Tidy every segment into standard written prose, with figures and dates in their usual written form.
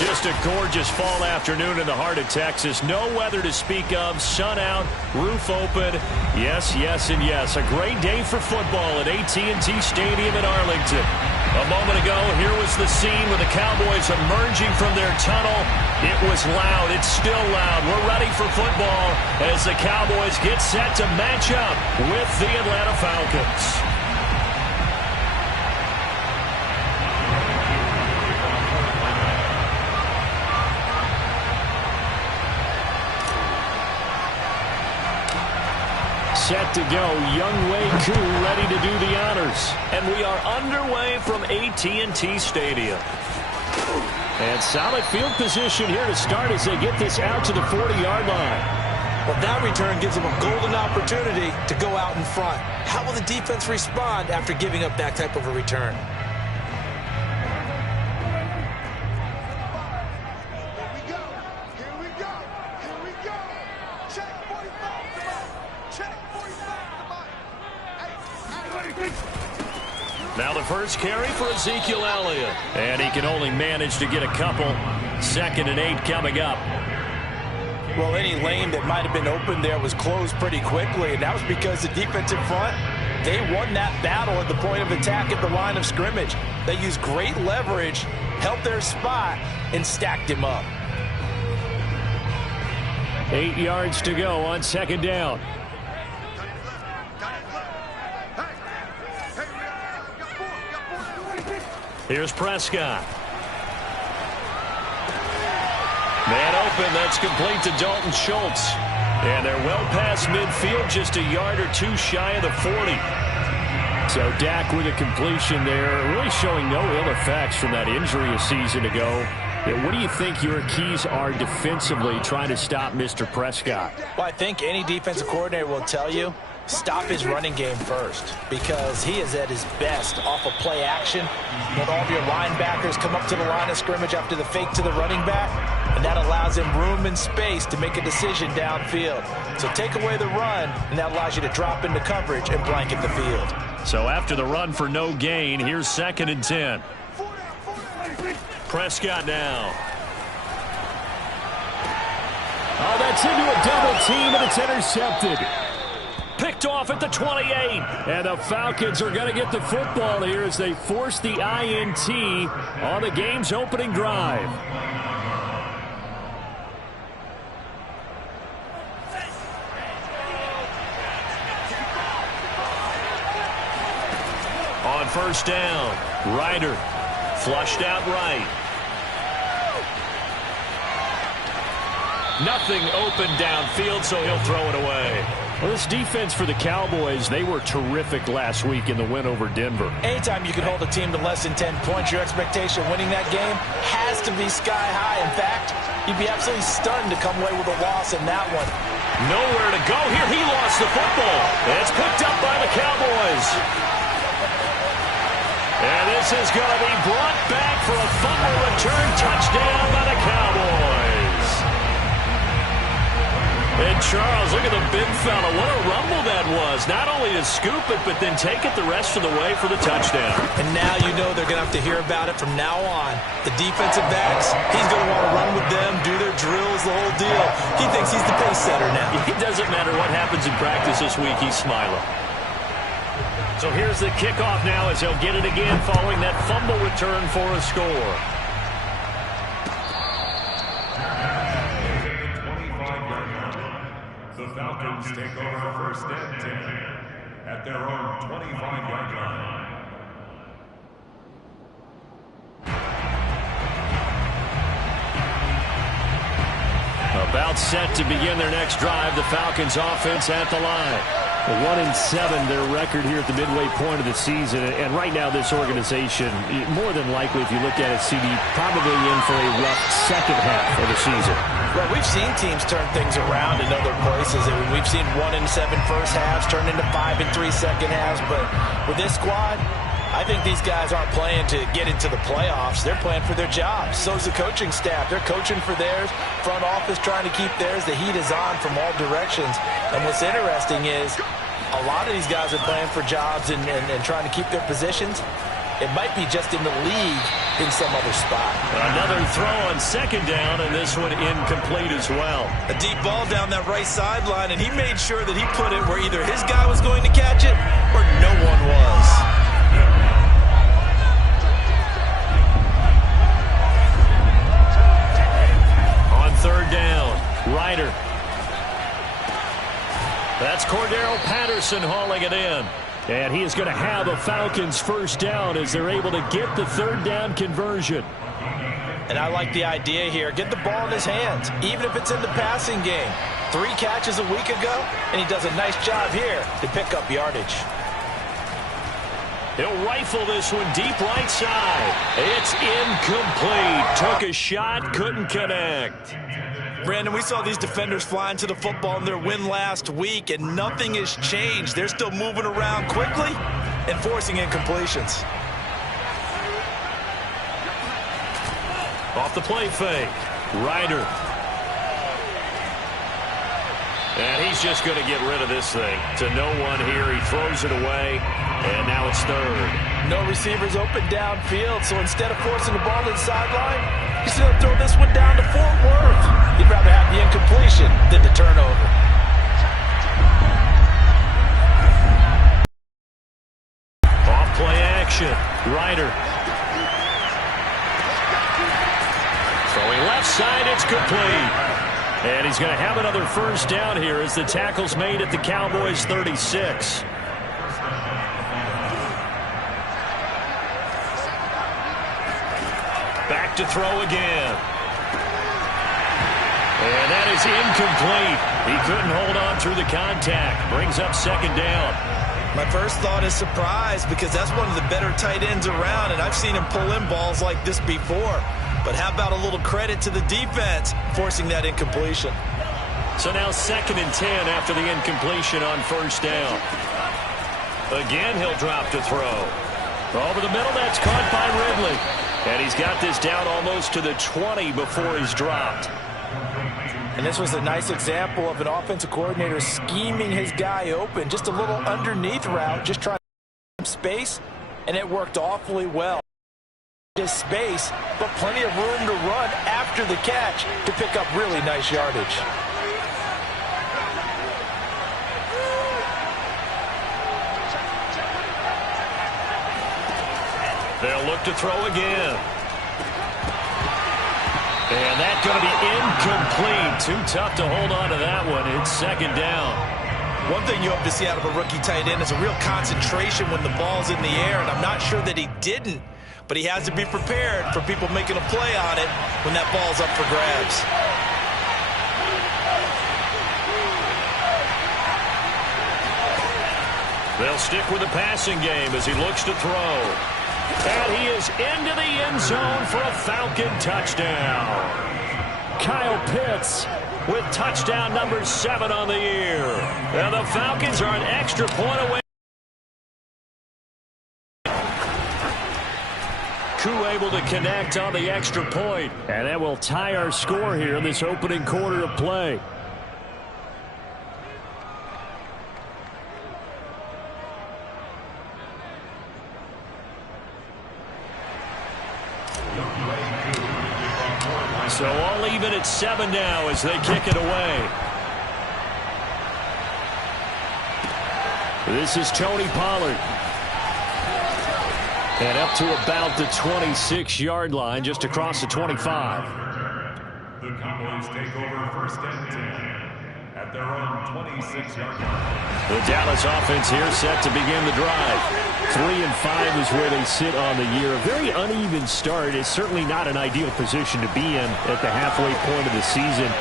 Just a gorgeous fall afternoon in the heart of Texas. No weather to speak of. Sun out, roof open. Yes, yes, and yes. A great day for football at AT&T Stadium in Arlington. A moment ago, here was the scene with the Cowboys emerging from their tunnel. It was loud. It's still loud. We're ready for football as the Cowboys get set to match up with the Atlanta Falcons. Set to go, Younghoe Koo ready to do the honors. And we are underway from AT&T Stadium. And solid field position here to start as they get this out to the 40-yard line. Well, that return gives them a golden opportunity to go out in front. How will the defense respond after giving up that type of a return? Now the first carry for Ezekiel Elliott. And he can only manage to get a couple. 2nd and 8 coming up. Well, any lane that might have been open there was closed pretty quickly, and that was because the defensive front, they won that battle at the point of attack at the line of scrimmage. They used great leverage, held their spot, and stacked him up. 8 yards to go on 2nd down. Here's Prescott. Man open, that's complete to Dalton Schultz. And they're well past midfield, just a yard or two shy of the 40. So Dak with a completion there, really showing no ill effects from that injury a season ago. Yeah, what do you think your keys are defensively trying to stop Mr. Prescott? Well, I think any defensive coordinator will tell you, stop his running game first, because he is at his best off of play action when all of your linebackers come up to the line of scrimmage after the fake to the running back, and that allows him room and space to make a decision downfield. So take away the run, and that allows you to drop into coverage and blanket the field. So after the run for no gain, here's 2nd and 10. Prescott now. Oh, that's into a double team, and it's intercepted. Picked off at the 28. And the Falcons are going to get the football here as they force the INT on the game's opening drive. On 1st down, Ryder flushed out right. Nothing open downfield, so he'll throw it away. Well, this defense for the Cowboys, they were terrific last week in the win over Denver. Anytime you can hold a team to less than 10 points, your expectation of winning that game has to be sky high. In fact, you'd be absolutely stunned to come away with a loss in that one. Nowhere to go here. He lost the football. It's picked up by the Cowboys. And this is going to be brought back for a fumble return touchdown by the Cowboys. And Charles, look at the big fella. What a rumble that was. Not only to scoop it, but then take it the rest of the way for the touchdown. And now you know they're going to have to hear about it from now on. The defensive backs, he's going to want to run with them, do their drills, the whole deal. He thinks he's the pace setter now. It doesn't matter what happens in practice this week. He's smiling. So here's the kickoff now as he'll get it again following that fumble return for a score. The Falcons take over first and 10 at their own 25-yard line. About set to begin their next drive. The Falcons offense at the line. 1-7 their record here at the midway point of the season. And right now this organization, more than likely if you look at it, CD, probably in for a rough second half of the season. Well, we've seen teams turn things around in other places. I mean, we've seen 1-7 first halves turn into 5-3 second halves. But with this squad, I think these guys aren't playing to get into the playoffs. They're playing for their jobs. So's the coaching staff. They're coaching for theirs. Front office trying to keep theirs. The heat is on from all directions. And what's interesting is a lot of these guys are playing for jobs and trying to keep their positions. It might be just in the league in some other spot. Another throw on second down, and this one incomplete as well. A deep ball down that right sideline, and he made sure that he put it where either his guy was going to catch it or no one was. On third down, Ryder. That's Cordero Patterson hauling it in. And he is going to have a Falcons first down as they're able to get the third down conversion. And I like the idea here. Get the ball in his hands, even if it's in the passing game. 3 catches a week ago, and he does a nice job here to pick up yardage. He'll rifle this one deep right side. It's incomplete. Took a shot, couldn't connect. Brandon, we saw these defenders flying to the football in their win last week, and nothing has changed. They're still moving around quickly and forcing incompletions. Off the play fake. Ryder. And he's just going to get rid of this thing. To no one here. He throws it away, and now it's third. No receivers open downfield, so instead of forcing the ball to the sideline, he's going to throw this one down to Fort Worth. He'd rather have the incompletion than the turnover. Off play action. Ryder. Throwing left side, it's complete. And he's going to have another first down here as the tackle's made at the Cowboys 36. Back to throw again. And that is incomplete. He couldn't hold on through the contact. Brings up second down. My first thought is surprise, because that's one of the better tight ends around, and I've seen him pull in balls like this before. But how about a little credit to the defense forcing that incompletion? So now 2nd and 10 after the incompletion on first down. Again, he'll drop to throw. Over the middle, that's caught by Ridley. And he's got this down almost to the 20 before he's dropped. And this was a nice example of an offensive coordinator scheming his guy open. Just a little underneath route, just trying to space, and it worked awfully well. Just space, but plenty of room to run after the catch to pick up really nice yardage. They'll look to throw again. And that's going to be incomplete. Too tough to hold on to that one. It's second down. One thing you hope to see out of a rookie tight end is a real concentration when the ball's in the air, and I'm not sure that he didn't, but he has to be prepared for people making a play on it when that ball's up for grabs. They'll stick with the passing game as he looks to throw. And he is into the end zone for a Falcon touchdown. Kyle Pitts with touchdown number 7 on the year. And the Falcons are an extra point away. Koo able to connect on the extra point. And that will tie our score here in this opening quarter of play. So all even at 7 now as they kick it away. This is Tony Pollard. And up to about the 26-yard line, just across the 25. The Cowboys take over first and 10 at their own 26-yard line. The Dallas offense here set to begin the drive. 3-5 is where they sit on the year. A very uneven start. It's certainly not an ideal position to be in at the halfway point of the season.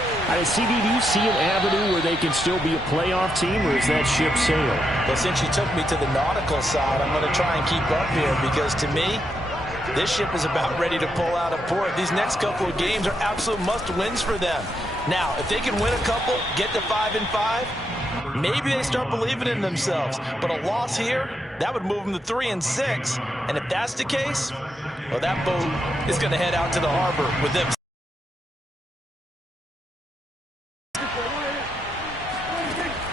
CD, do you see an avenue where they can still be a playoff team, or is that ship sailed? Well, since you took me to the nautical side, I'm going to try and keep up here because, to me, this ship is about ready to pull out of port. These next couple of games are absolute must-wins for them. Now, if they can win a couple, get to 5-5, maybe they start believing in themselves. But a loss here, that would move them to 3-6. And if that's the case, well, that boat is going to head out to the harbor with them.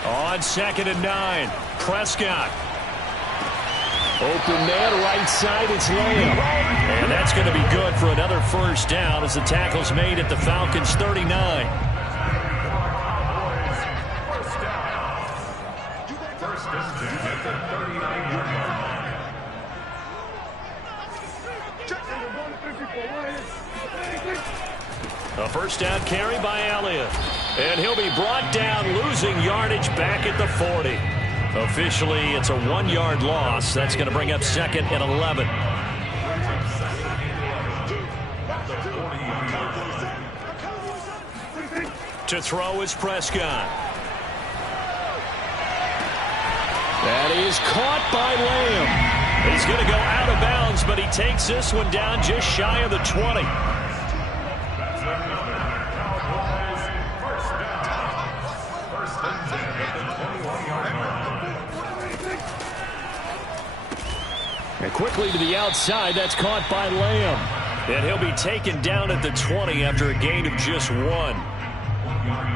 On 2nd and 9, Prescott. Open man, right side, it's Lamb. And that's going to be good for another first down as the tackle's made at the Falcons' 39. First and 10 at the 39-yard line. A first down carry by Elliott. And he'll be brought down, losing yardage back at the 40. Officially, it's a 1-yard loss. That's going to bring up 2nd and 11. To throw is Prescott. That is caught by Lamb. He's going to go out of bounds, but he takes this one down just shy of the 20. And quickly to the outside, that's caught by Lamb. And he'll be taken down at the 20 after a gain of just 1.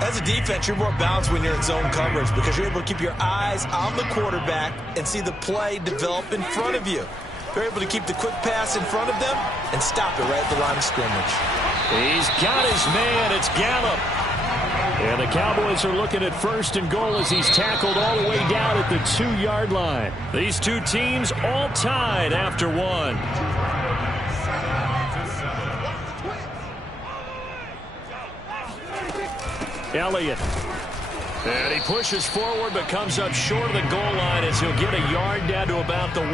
As a defense, you're more balanced when you're in zone coverage because you're able to keep your eyes on the quarterback and see the play develop in front of you. You're able to keep the quick pass in front of them and stop it right at the line of scrimmage. He's got his man. It's Gallup. And the Cowboys are looking at 1st and goal as he's tackled all the way down at the 2-yard line. These two teams all tied after 1. Elliott. And he pushes forward but comes up short of the goal line as he'll get a yard down to about the 1.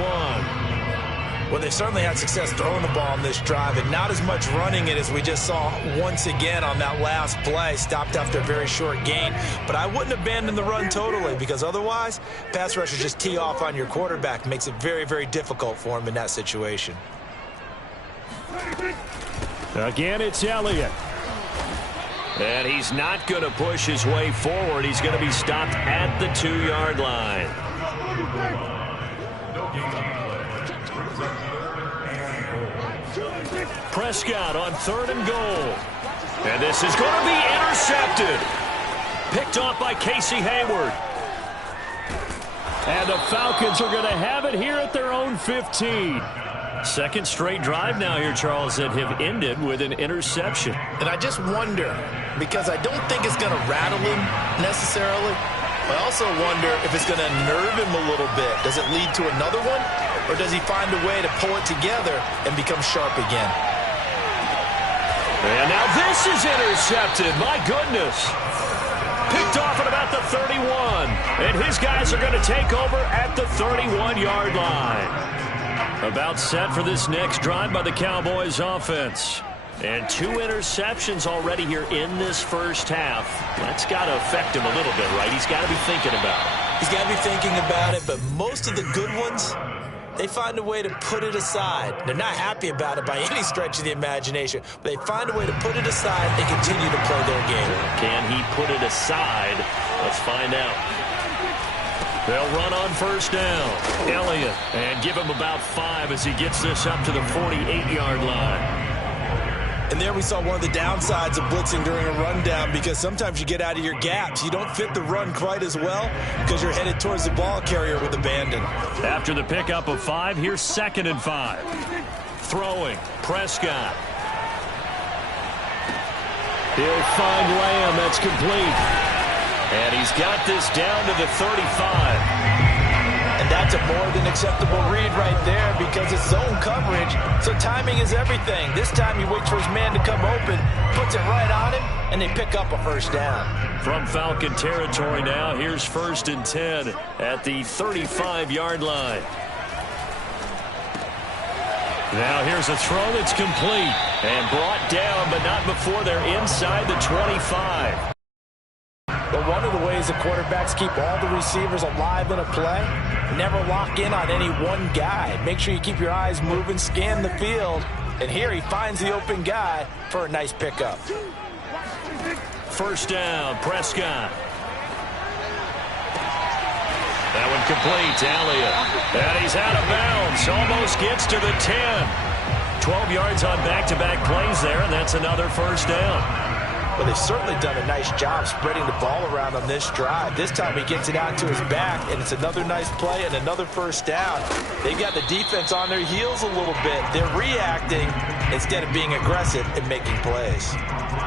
Well, they certainly had success throwing the ball on this drive and not as much running it as we just saw once again on that last play. Stopped after a very short gain. But I wouldn't abandon the run totally because otherwise, pass rushers just tee off on your quarterback. Makes it very, very difficult for him in that situation. Again, it's Elliott. And he's not going to push his way forward. He's going to be stopped at the 2-yard line. Prescott on 3rd and goal. And this is going to be intercepted. Picked off by Casey Hayward. And the Falcons are going to have it here at their own 15. Second straight drive now here, Charles, that have ended with an interception. And I just wonder, because I don't think it's going to rattle him necessarily. I also wonder if it's going to nerve him a little bit. Does it lead to another one? Or does he find a way to pull it together and become sharp again? And now this is intercepted. My goodness. Picked off at about the 31. And his guys are going to take over at the 31-yard line. About set for this next drive by the Cowboys offense. And 2 interceptions already here in this first half. That's got to affect him a little bit, right? He's got to be thinking about it. He's got to be thinking about it, but most of the good ones, they find a way to put it aside. They're not happy about it by any stretch of the imagination, but they find a way to put it aside and continue to play their game. Can he put it aside? Let's find out. They'll run on first down. Elliott, and give him about 5 as he gets this up to the 48-yard line. And there we saw one of the downsides of blitzing during a rundown, because sometimes you get out of your gaps. You don't fit the run quite as well because you're headed towards the ball carrier with abandon. After the pickup of 5, here's 2nd and 5. Throwing, Prescott. He'll find Lamb. That's complete. And he's got this down to the 35. And that's a more than acceptable read right there, because it's zone coverage, so timing is everything. This time he waits for his man to come open, puts it right on him, and they pick up a first down. From Falcon territory now, here's 1st and 10 at the 35-yard line. Now here's a throw that's complete and brought down, but not before they're inside the 25. But one of the ways the quarterbacks keep all the receivers alive in a play, never lock in on any one guy. Make sure you keep your eyes moving, scan the field, and here he finds the open guy for a nice pickup. First down, Prescott. That one complete, Elliott. And he's out of bounds, almost gets to the 10. 12 yards on back-to-back plays there, and that's another first down. Well, they've certainly done a nice job spreading the ball around on this drive. This time he gets it out to his back, and it's another nice play and another first down. They've got the defense on their heels a little bit. They're reacting instead of being aggressive and making plays.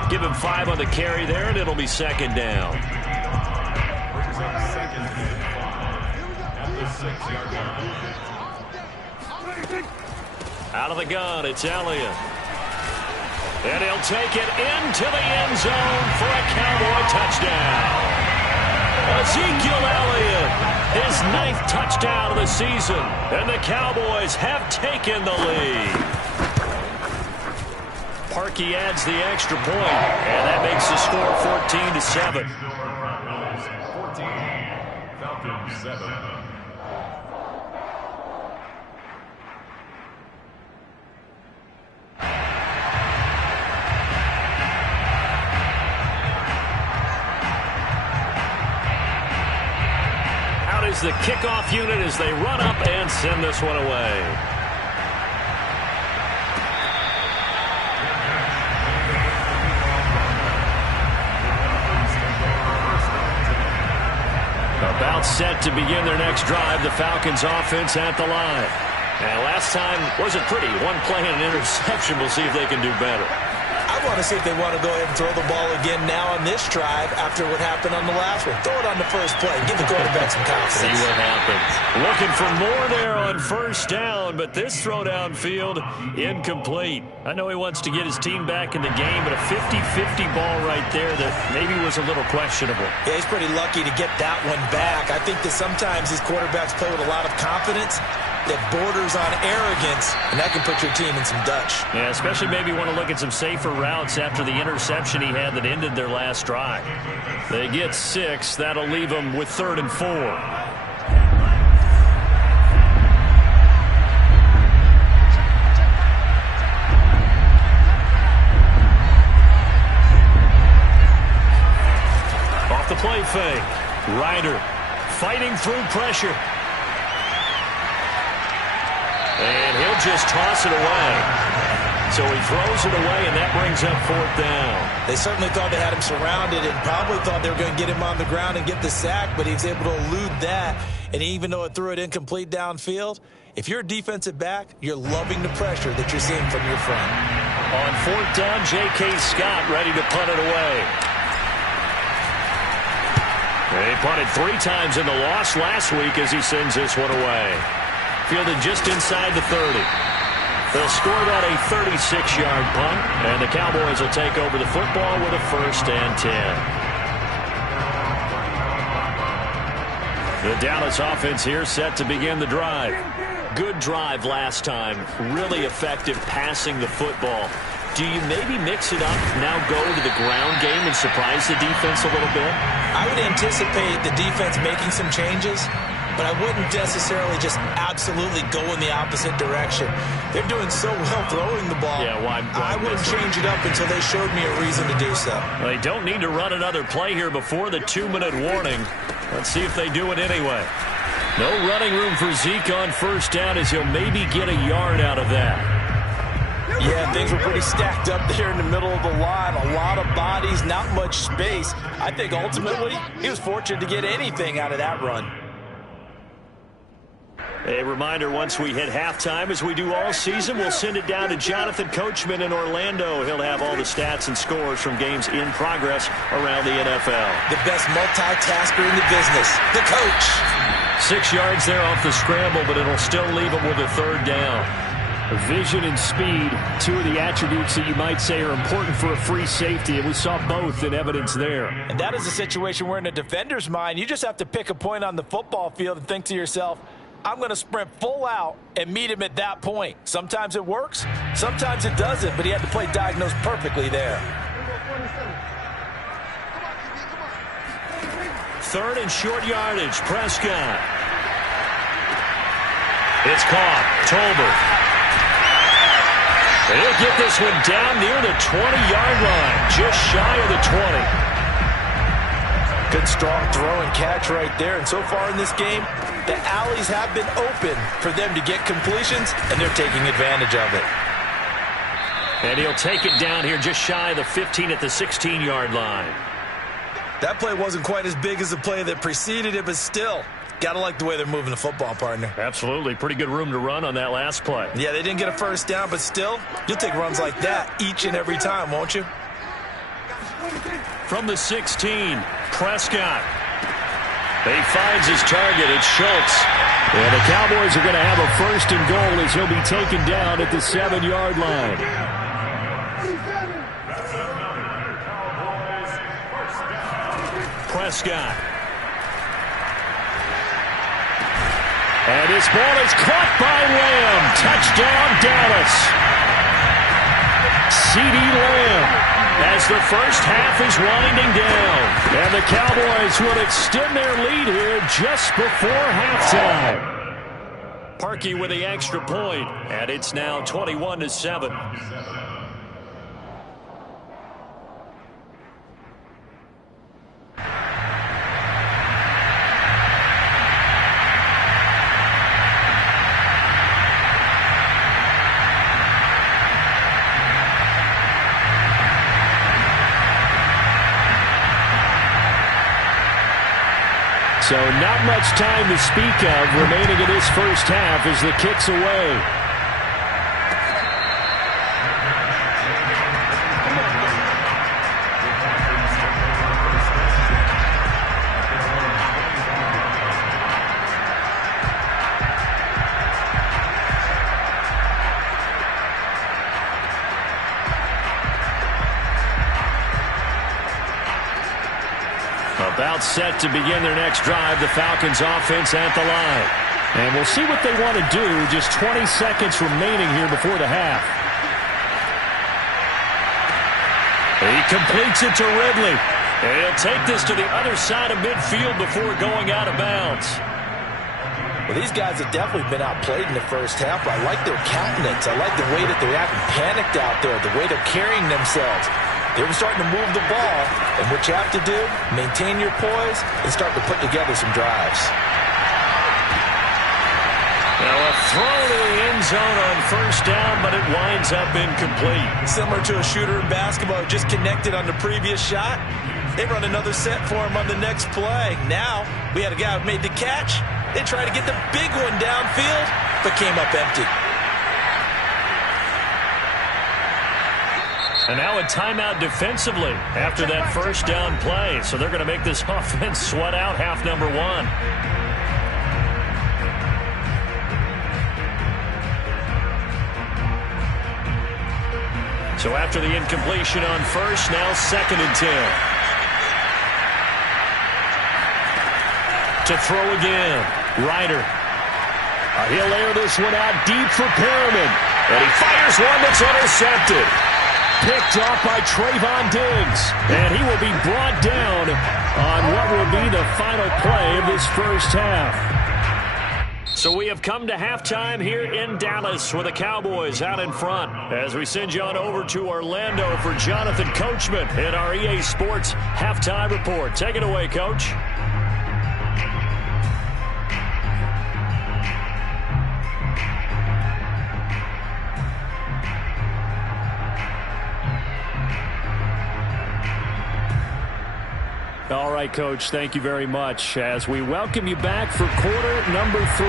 Give him 5 on the carry there, and it'll be 2nd down. Brings up 2nd and 5 at the 6-yard line. Out of the gun, it's Elliott. And he'll take it into the end zone for a Cowboy touchdown. Ezekiel Elliott, his 9th touchdown of the season, and the Cowboys have taken the lead. Parkey adds the extra point, and that makes the score 14-7. 14, Falcons 7. Is the kickoff unit as they run up and send this one away. About set to begin their next drive, the Falcons offense at the line. And last time wasn't pretty. One play and an interception. We'll see if they can do better. I want to see if they want to go ahead and throw the ball again now on this drive after what happened on the last one. Throw it on the first play. Give the quarterback some confidence. See what happens. Looking for more there on first down, but this throw downfield incomplete. I know he wants to get his team back in the game, but a 50-50 ball right there that maybe was a little questionable. Yeah, he's pretty lucky to get that one back. I think that sometimes these quarterbacks play with a lot of confidence that borders on arrogance, and that can put your team in some Dutch. Yeah, especially maybe want to look at some safer routes after the interception he had that ended their last drive. They get 6. That'll leave them with 3rd and 4. Off the play fake. Ryder fighting through pressure. And he'll just toss it away. So he throws it away, and that brings up 4th down. They certainly thought they had him surrounded and probably thought they were going to get him on the ground and get the sack, but he was able to elude that. And even though it threw it incomplete downfield, if you're a defensive back, you're loving the pressure that you're seeing from your front. On 4th down, J.K. Scott ready to punt it away. He punted 3 times in the loss last week as he sends this one away. Fielded just inside the 30. They'll score that a 36-yard punt, and the Cowboys will take over the football with a 1st and 10. The Dallas offense here set to begin the drive. Good drive last time. Really effective passing the football. Do you maybe mix it up, now go to the ground game and surprise the defense a little bit? I would anticipate the defense making some changes, but I wouldn't necessarily just absolutely go in the opposite direction. They're doing so well throwing the ball. Yeah, why I wouldn't change it up until they showed me a reason to do so. Well, they don't need to run another play here before the 2-minute warning. Let's see if they do it anyway. No running room for Zeke on first down as he'll maybe get a yard out of that. Yeah, things were pretty stacked up there in the middle of the line. A lot of bodies, not much space. I think ultimately he was fortunate to get anything out of that run. A reminder, once we hit halftime, as we do all season, we'll send it down to Jonathan Coachman in Orlando. He'll have all the stats and scores from games in progress around the NFL. The best multitasker in the business, the coach. 6 yards there off the scramble, but it'll still leave him with a third down. Vision and speed, two of the attributes that you might say are important for a free safety, and we saw both in evidence there. And that is a situation where in a defender's mind, you just have to pick a point on the football field and think to yourself, I'm going to sprint full out and meet him at that point. Sometimes it works, sometimes it doesn't, but he had to play diagnose perfectly there. Third and short yardage, Prescott. It's caught, Tolbert. He'll get this one down near the 20-yard line, just shy of the 20. Good strong throw and catch right there. And so far in this game, the alleys have been open for them to get completions, and they're taking advantage of it. And he'll take it down here just shy of the 15 at the 16-yard line. That play wasn't quite as big as the play that preceded it, but still, got to like the way they're moving the football, partner. Absolutely. Pretty good room to run on that last play. Yeah, they didn't get a first down, but still, you'll take runs like that each and every time, won't you? From the 16, Prescott. He finds his target. It's Schultz. And the Cowboys are going to have a first and goal as he'll be taken down at the 7-yard line. Prescott. And his ball is caught by Lamb. Touchdown, Dallas. CeeDee Lamb as the first half is winding down. And the Cowboys will extend their lead here just before halftime. Parkey with the extra point, and it's now 21-7. So not much time to speak of remaining in this first half as the kick's away. About set to begin their next drive, the Falcons offense at the line. And we'll see what they want to do. Just 20 seconds remaining here before the half. He completes it to Ridley. And he'll take this to the other side of midfield before going out of bounds. Well, these guys have definitely been outplayed in the first half. I like their countenance. I like the way that they're acting panicked out there, the way they're carrying themselves. They were starting to move the ball, and what you have to do, maintain your poise and start to put together some drives. Now a throw to the end zone on first down, but it winds up incomplete. Similar to a shooter in basketball who just connected on the previous shot. They run another set for him on the next play. Now we had a guy who made the catch. They tried to get the big one downfield, but came up empty. And now a timeout defensively after that first down play. So they're going to make this offense sweat out half number one. So after the incompletion on first, now 2nd and 10. To throw again, Ryder. He'll air this one out deep for Perriman. And he fires one that's intercepted. picked off by Trayvon Diggs. And he will be brought down on what will be the final play of this first half. So we have come to halftime here in Dallas with the Cowboys out in front. As we send you on over to Orlando for Jonathan Coachman in our EA Sports Halftime Report. Take it away, Coach. All right, Coach, thank you very much as we welcome you back for quarter number 3.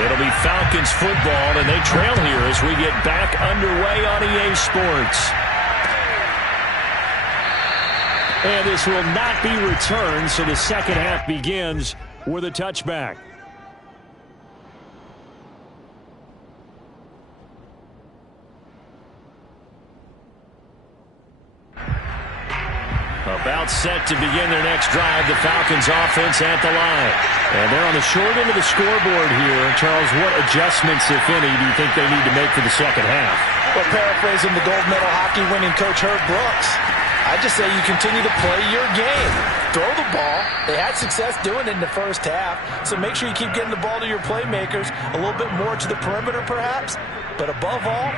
It'll be Falcons football, and they trail here as we get back underway on EA Sports. And this will not be returned, so the second half begins with a touchback. About set to begin their next drive, the Falcons offense at the line. And they're on the short end of the scoreboard here. Charles, what adjustments, if any, do you think they need to make for the second half? Well, paraphrasing the gold medal hockey winning coach Herb Brooks, I just say you continue to play your game. Throw the ball. They had success doing it in the first half, so make sure you keep getting the ball to your playmakers, a little bit more to the perimeter perhaps, but above all,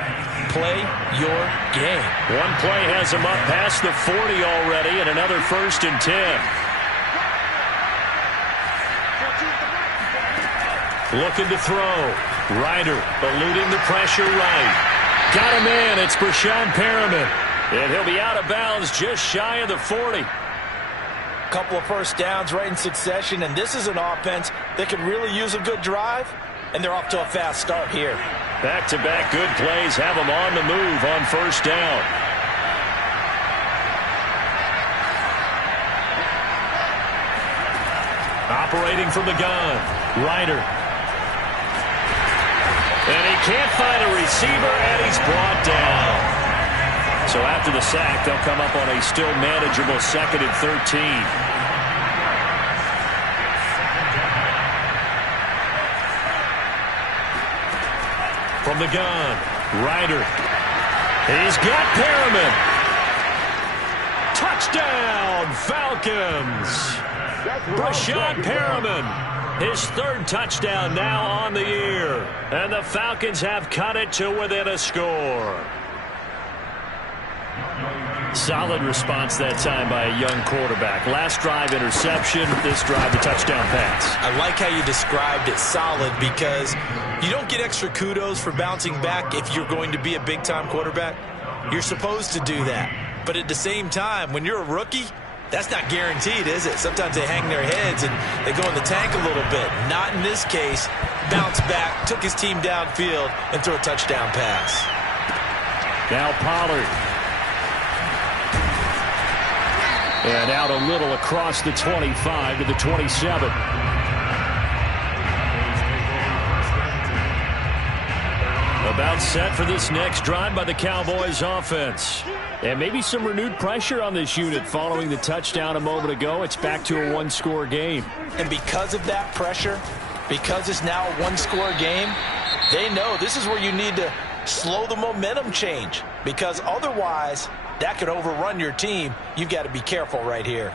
play your game. One play has them up past the 40 already, and another 1st and 10. Looking to throw. Ryder eluding the pressure right. Got him in. It's Brashad Perriman. And he'll be out of bounds just shy of the 40. Couple of first downs right in succession, and this is an offense that could really use a good drive, and they're off to a fast start here. Back-to-back good plays have them on the move on first down. Operating from the gun, Ryder. And he can't find a receiver, and he's brought down. So after the sack, they'll come up on a still manageable 2nd and 13. From the gun, Ryder. He's got Perriman. Touchdown, Falcons. Brashad Perriman, his 3rd touchdown now on the year. And the Falcons have cut it to within a score. Solid response that time by a young quarterback. Last drive, interception. This drive, the touchdown pass. I like how you described it, solid, because you don't get extra kudos for bouncing back if you're going to be a big-time quarterback. You're supposed to do that. But at the same time, when you're a rookie, that's not guaranteed, is it? Sometimes they hang their heads and they go in the tank a little bit. Not in this case. Bounce back, took his team downfield, and threw a touchdown pass. Now Pollard. And out a little across the 25 to the 27. About set for this next drive by the Cowboys offense. And maybe some renewed pressure on this unit following the touchdown a moment ago. It's back to a 1-score game. And because of that pressure, because it's now a 1-score game, they know this is where you need to slow the momentum change, because otherwise that could overrun your team. You've got to be careful right here.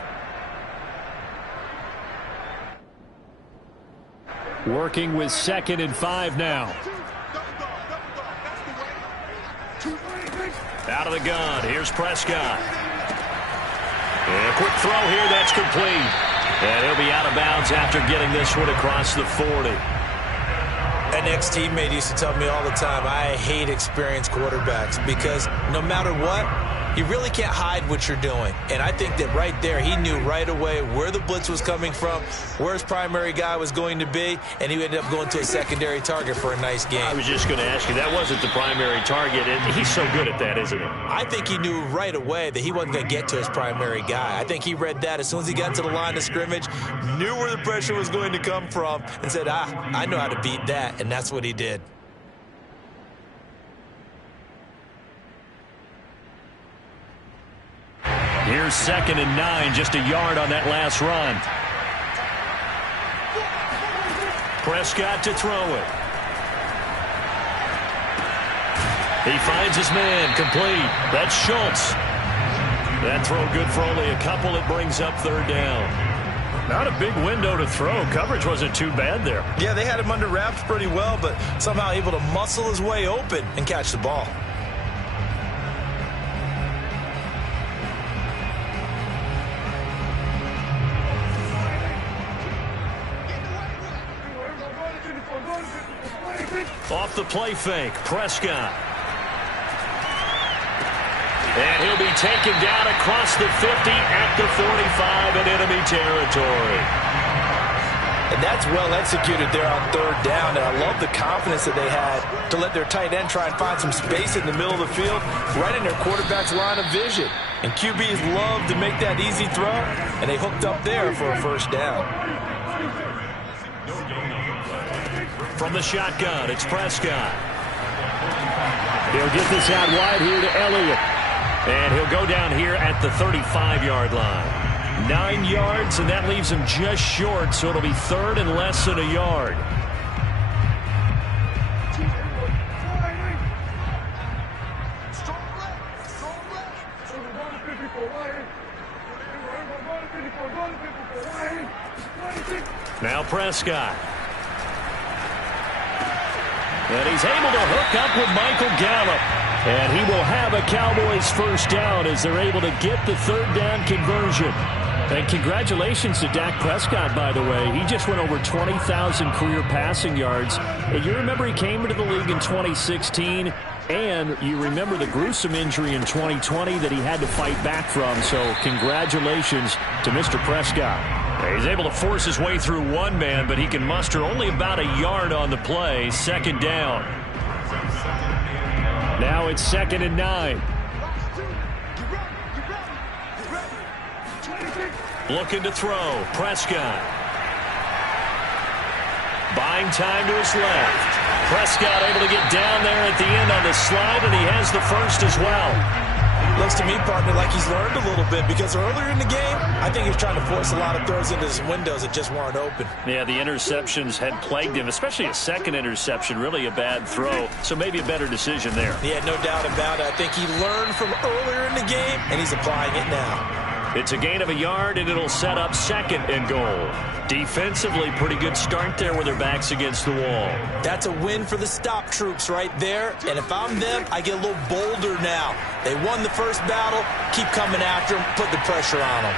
Working with 2nd and 5 now. Out of the gun. Here's Prescott. And a quick throw here. That's complete. And he'll be out of bounds after getting this one across the 40. An ex-teammate used to tell me all the time, I hate experienced quarterbacks because no matter what, you really can't hide what you're doing. And I think that right there, he knew right away where the blitz was coming from, where his primary guy was going to be, and he ended up going to a secondary target for a nice game. I was just going to ask you, that wasn't the primary target, and he's so good at that, isn't he? I think he knew right away that he wasn't going to get to his primary guy. I think he read that as soon as he got to the line of scrimmage, knew where the pressure was going to come from, and said, I know how to beat that, and that's what he did. Here's 2nd and 9, just a yard on that last run. Prescott to throw it. He finds his man, complete. That's Schultz. That throw good for only a couple. It brings up third down. Not a big window to throw. Coverage wasn't too bad there. Yeah, they had him under wraps pretty well, but somehow able to muscle his way open and catch the ball. Off the play fake, Prescott. And he'll be taken down across the 50 at the 45 in enemy territory. And that's well executed there on third down. And I love the confidence that they had to let their tight end try and find some space in the middle of the field, right in their quarterback's line of vision. And QBs love to make that easy throw, and they hooked up there for a first down. From the shotgun, it's Prescott. He'll get this out wide here to Elliott. And he'll go down here at the 35-yard line. 9 yards, and that leaves him just short, so it'll be third and less than a yard. Now Prescott. And he's able to hook up with Michael Gallup. And he will have a Cowboys first down as they're able to get the third down conversion. And congratulations to Dak Prescott, by the way. He just went over 20,000 career passing yards. And you remember he came into the league in 2016, and you remember the gruesome injury in 2020 that he had to fight back from. So congratulations to Mr. Prescott. He's able to force his way through one man, but he can muster only about a yard on the play. Second down. Now it's 2nd and 9. Looking to throw. Prescott. Buying time to his left. Prescott able to get down there at the end on the slide, and he has the first as well. Looks to me, partner, like he's learned a little bit, because earlier in the game, I think he was trying to force a lot of throws into his windows that just weren't open. Yeah, the interceptions had plagued him, especially a second interception, really a bad throw, so maybe a better decision there. Yeah, no doubt about it. I think he learned from earlier in the game, and he's applying it now. It's a gain of a yard, and it'll set up 2nd and goal. Defensively, pretty good start there with their backs against the wall. That's a win for the stop troops right there, and if I'm them, I get a little bolder now. They won the first battle, keep coming after them, put the pressure on them.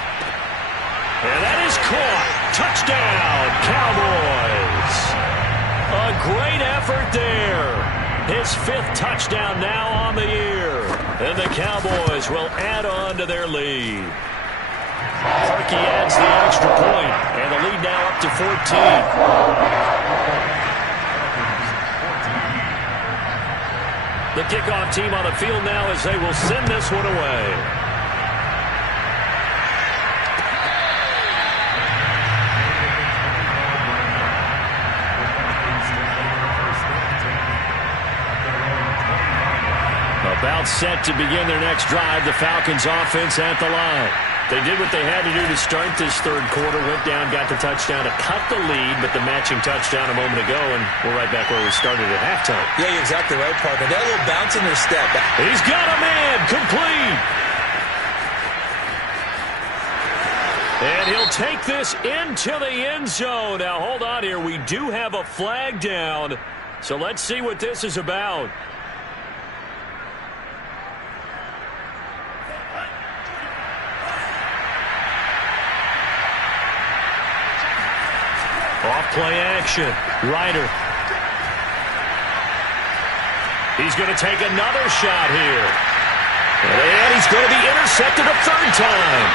And that is caught. Touchdown, Cowboys. A great effort there. His 5th touchdown now on the year. And the Cowboys will add on to their lead. Harkey adds the extra point, and the lead now up to 14. The kickoff team on the field now as they will send this one away. About set to begin their next drive, the Falcons offense at the line. They did what they had to do to start this third quarter, went down, got the touchdown to cut the lead, but the matching touchdown a moment ago, and we're right back where we started at halftime. Yeah, you're exactly right, partner. That little bounce in their step. He's got a man, complete. And he'll take this into the end zone. Now, hold on here. We do have a flag down, so let's see what this is about. Off play action. Ryder. He's going to take another shot here. And he's going to be intercepted a third time.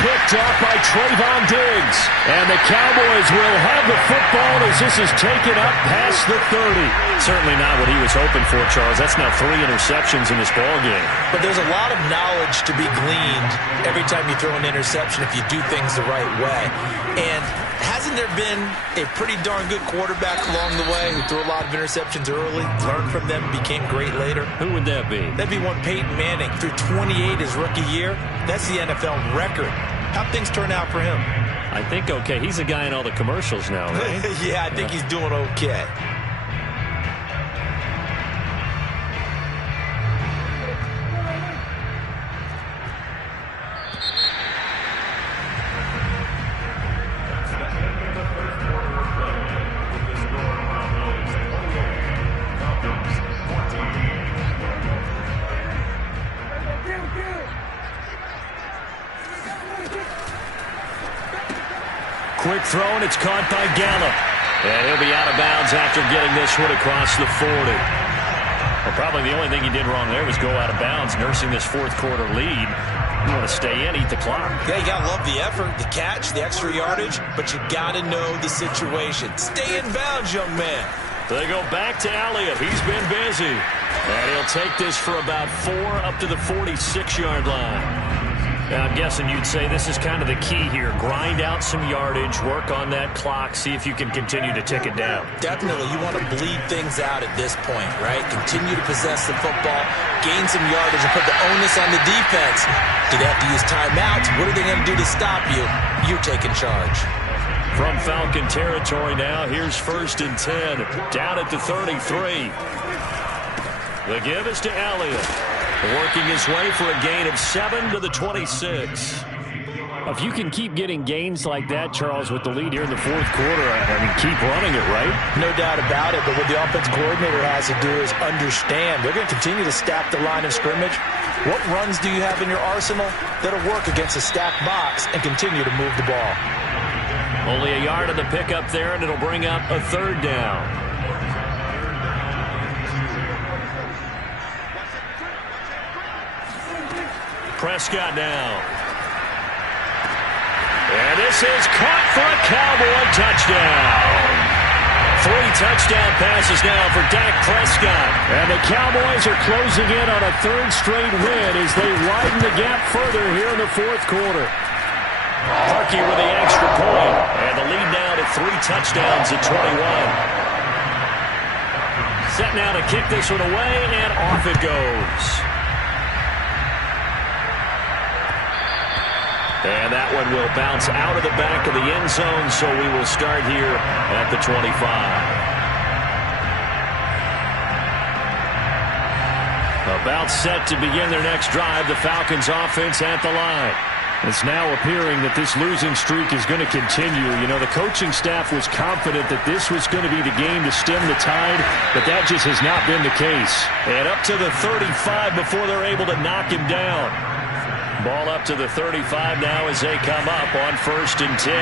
Picked off by Trayvon Diggs. And the Cowboys will have the football as this is taken up past the 30. Certainly not what he was hoping for, Charles. That's now 3 interceptions in this ballgame. But there's a lot of knowledge to be gleaned every time you throw an interception if you do things the right way. And hasn't there been a pretty darn good quarterback along the way who threw a lot of interceptions early, learned from them, became great later? Who would that be? That'd be one Peyton Manning. Threw 28 his rookie year. That's the NFL record. How'd things turn out for him? I think okay. He's a guy in all the commercials now, right? Yeah, I think he's doing okay. quick throw, and it's caught by Gallup. And he'll be out of bounds after getting this one across the 40. Well, probably the only thing he did wrong there was go out of bounds, nursing this fourth quarter lead. You want to stay in, eat the clock. Yeah, you got to love the effort, the catch, the extra yardage, but you got to know the situation. Stay in bounds, young man. They go back to Elliott. He's been busy. And he'll take this for about 4 up to the 46-yard line. Now, I'm guessing you'd say this is kind of the key here. Grind out some yardage, work on that clock, see if you can continue to tick it down. Definitely. You want to bleed things out at this point, right? Continue to possess the football, gain some yardage, and put the onus on the defense. Do they have to use timeouts? What are they going to do to stop you? You're taking charge. From Falcon territory now, here's 1st and 10, down at the 33. The give is to Elliott, working his way for a gain of 7 to the 26. If you can keep getting gains like that, Charles, with the lead here in the fourth quarter, I mean, keep running it, right? No doubt about it, but what the offense coordinator has to do is understand they're going to continue to stack the line of scrimmage. What runs do you have in your arsenal that'll work against a stacked box and continue to move the ball? Only a yard of the pickup there, and it'll bring up a 3rd down. Prescott now. And this is caught for a Cowboy touchdown. 3 touchdown passes now for Dak Prescott. And the Cowboys are closing in on a 3rd straight win as they widen the gap further here in the fourth quarter. Harkey with the extra point. And the lead now to 3 touchdowns at 21. Set now to kick this one away, and off it goes. And that one will bounce out of the back of the end zone, so we will start here at the 25. About set to begin their next drive, the Falcons offense at the line. It's now appearing that this losing streak is going to continue. You know, the coaching staff was confident that this was going to be the game to stem the tide, but that just has not been the case. And up to the 35 before they're able to knock him down. Ball up to the 35 now as they come up on 1st and 10.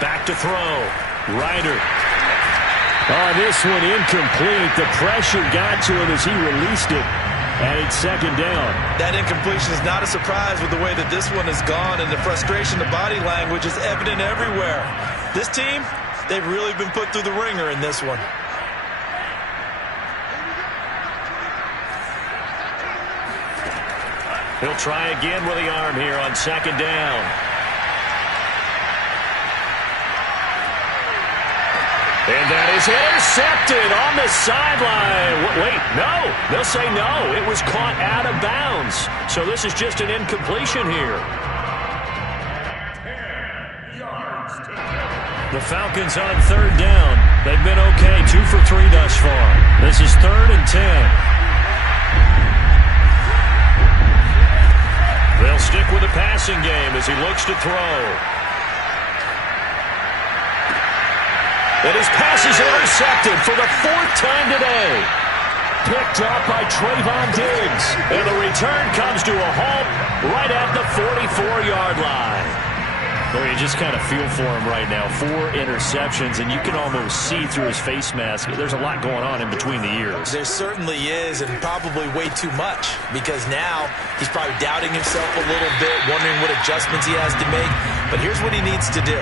Back to throw. Ryder. Oh, this one incomplete. The pressure got to him as he released it. And it's 2nd down. That incompletion is not a surprise with the way that this one has gone, and the frustration, the body language is evident everywhere. This team, they've really been put through the ringer in this one. He'll try again with the arm here on 2nd down. And that is intercepted on the sideline. Wait, no. They'll say no. It was caught out of bounds. So this is just an incompletion here. The Falcons on 3rd down. They've been okay, 2 for 3 thus far. This is 3rd and 10. They'll stick with the passing game as he looks to throw. And his pass is intercepted for the 4th time today. Picked up by Trayvon Diggs. And the return comes to a halt right at the 44-yard line. Well, you just kind of feel for him right now. 4 interceptions, and you can almost see through his face mask. There's a lot going on in between the ears. There certainly is, and probably way too much, because now he's probably doubting himself a little bit, wondering what adjustments he has to make. But here's what he needs to do.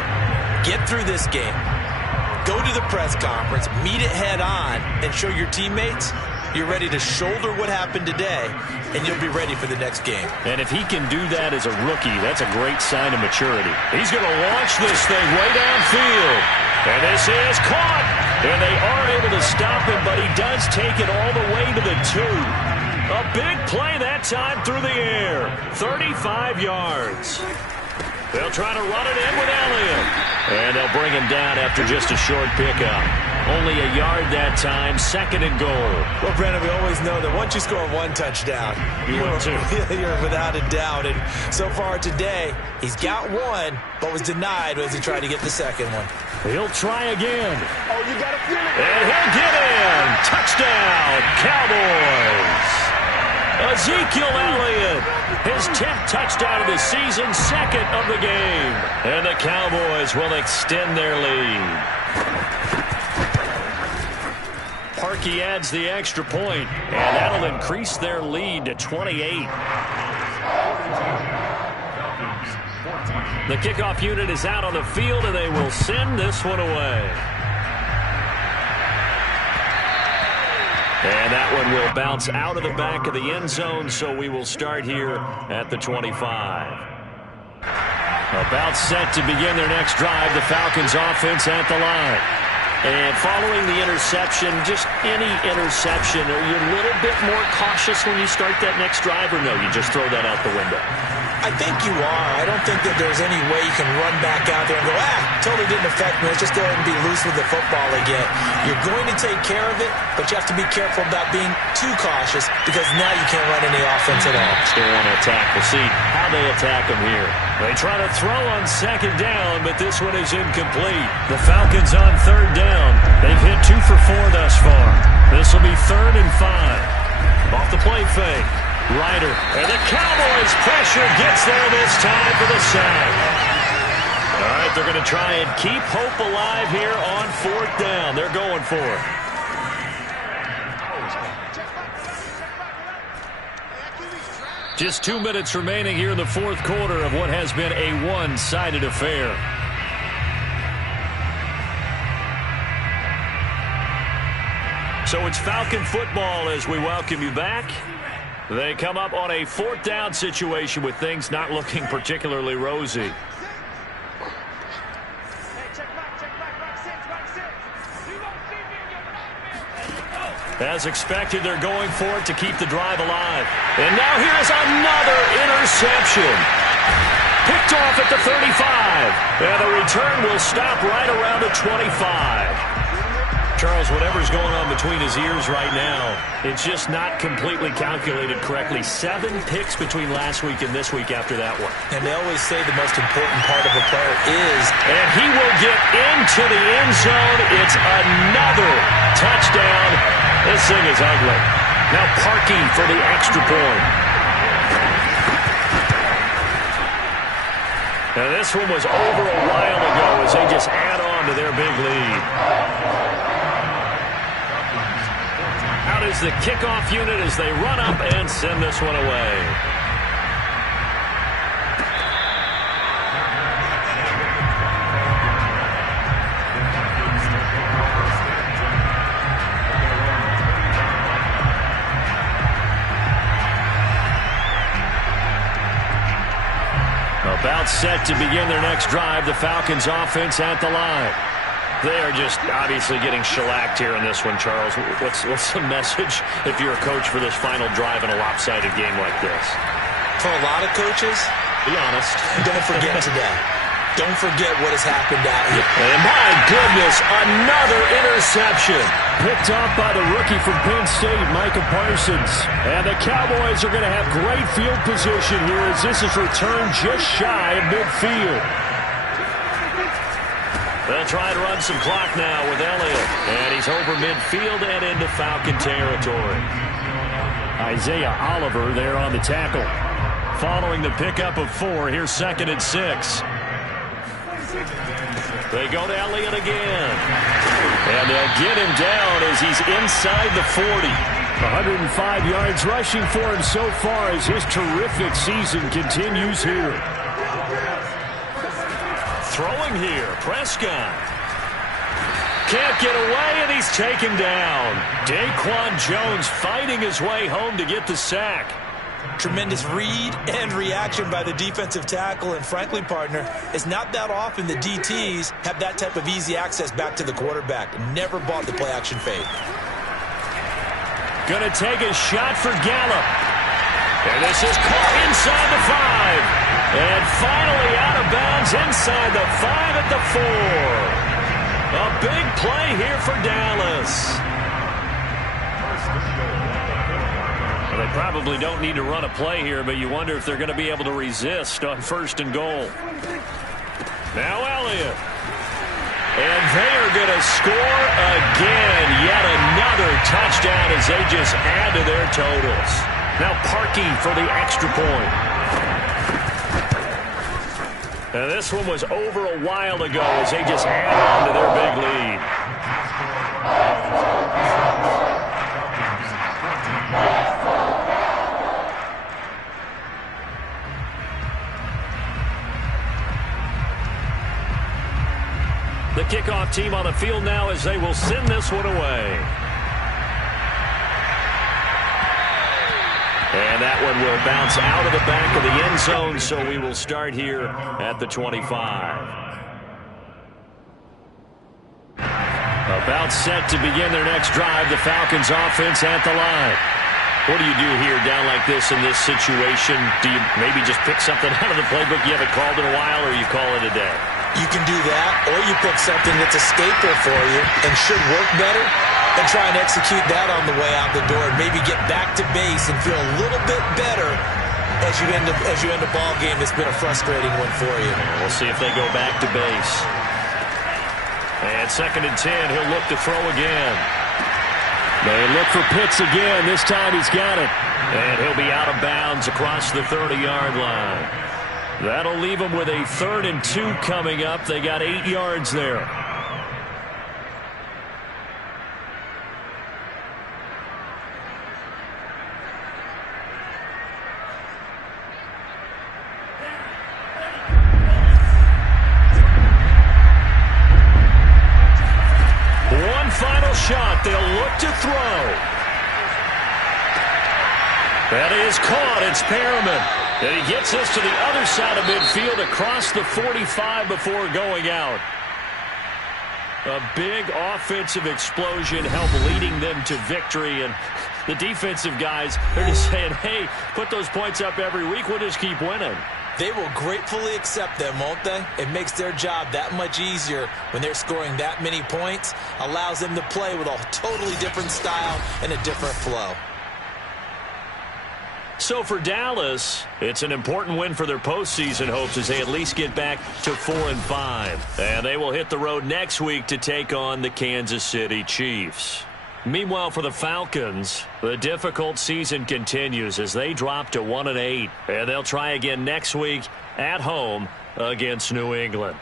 Get through this game. Go to the press conference, meet it head on, and show your teammates you're ready to shoulder what happened today, and you'll be ready for the next game. And if he can do that as a rookie, that's a great sign of maturity. He's going to launch this thing way downfield. And this is caught. And they are able to stop him, but he does take it all the way to the 2. A big play that time through the air. 35 yards. They'll try to run it in with Elliott. And they'll bring him down after just a short pickup. Only a yard that time, 2nd and goal. Well, Brandon, we always know that once you score one touchdown, you're without a doubt. And so far today, he's got one, but was denied as he tried to get the second one. He'll try again. Oh, you got to feel it. And he'll get in. Touchdown, Cowboys. Ezekiel Elliott, his 10th touchdown of the season, 2nd of the game. And the Cowboys will extend their lead. Parkey adds the extra point, and that'll increase their lead to 28. The kickoff unit is out on the field, and they will send this one away. And that one will bounce out of the back of the end zone, so we will start here at the 25. About set to begin their next drive, the Falcons offense at the line. And following the interception, just any interception, are you a little bit more cautious when you start that next drive, or no, you just throw that out the window? I think you are. I don't think that there's any way you can run back out there and go, totally didn't affect me. Let's just go ahead and be loose with the football again. You're going to take care of it, but you have to be careful about being too cautious because now you can't run any offense at all. Still want to attack. We'll see how they attack them here. They try to throw on 2nd down, but this one is incomplete. The Falcons on 3rd down. They've hit 2 for 4 thus far. This will be 3rd and 5. Off the play fake. Ryder, and the Cowboys pressure gets there this time for the sack. All right, they're going to try and keep hope alive here on 4th down. They're going for it. Just 2 minutes remaining here in the 4th quarter of what has been a one-sided affair. So it's Falcon football as we welcome you back. They come up on a 4th down situation with things not looking particularly rosy. As expected, they're going for it to keep the drive alive. And now here's another interception. Picked off at the 35. And the return will stop right around the 25. Charles, whatever's going on between his ears right now, it's just not completely calculated correctly. 7 picks between last week and this week after that one. And they always say the most important part of a player is... And he will get into the end zone. It's another touchdown. This thing is ugly. Now Parkey for the extra point. Now this one was over a while ago as they just add on to their big lead. Out is the kickoff unit as they run up and send this one away. About set to begin their next drive, the Falcons offense at the line. They are just obviously getting shellacked here in this one, Charles. What's the message if you're a coach for this final drive in a lopsided game like this? For a lot of coaches, be honest. Don't forget today. Don't forget what has happened out here. And my goodness, another interception. Picked off by the rookie from Penn State, Micah Parsons. And the Cowboys are going to have great field position here as this is returned just shy of midfield. They'll try to run some clock now with Elliott. And he's over midfield and into Falcon territory. Isaiah Oliver there on the tackle. Following the pickup of 4, here's 2nd and 6. They go to Elliott again. And they'll get him down as he's inside the 40. 105 yards rushing for him so far as his terrific season continues here. Throwing here, Prescott. Can't get away, and he's taken down. Daquan Jones fighting his way home to get the sack. Tremendous read and reaction by the defensive tackle, and frankly, partner, it's not that often the DTs have that type of easy access back to the quarterback. Never bought the play-action fade. Going to take a shot for Gallup. And this is caught inside the 5. And finally out of bounds inside the 5 at the 4. A big play here for Dallas. Well, they probably don't need to run a play here, but you wonder if they're going to be able to resist on 1st and goal. Now Elliott. And they are going to score again. Yet another touchdown as they just add to their totals. Now Parkey for the extra point. And this one was over a while ago as they just add on to their big lead. The kickoff team on the field now as they will send this one away. And that one will bounce out of the back of the end zone, so we will start here at the 25. About set to begin their next drive, the Falcons offense at the line. What do you do here down like this in this situation? Do you maybe just pick something out of the playbook you haven't called in a while, or you call it a day? You can do that, or you pick something that's a staple for you and should work better, and try and execute that on the way out the door, and maybe get back to base and feel a little bit better as you end a ball game that's been a frustrating one for you. We'll see if they go back to base. And 2nd and 10, he'll look to throw again. They look for Pitts again. This time he's got it. And he'll be out of bounds across the 30-yard line. That'll leave them with a 3rd and 2 coming up. They got 8 yards there. One final shot. They'll look to throw. That is caught. It's Perriman. And he gets this to the other side of midfield across the 45 before going out. A big offensive explosion helped leading them to victory. And the defensive guys, they're just saying, hey, put those points up every week. We'll just keep winning. They will gratefully accept them, won't they? It makes their job that much easier when they're scoring that many points. Allows them to play with a totally different style and a different flow. So for Dallas, it's an important win for their postseason hopes as they at least get back to 4-5. And they will hit the road next week to take on the Kansas City Chiefs. Meanwhile, for the Falcons, the difficult season continues as they drop to 1-8. And they'll try again next week at home against New England.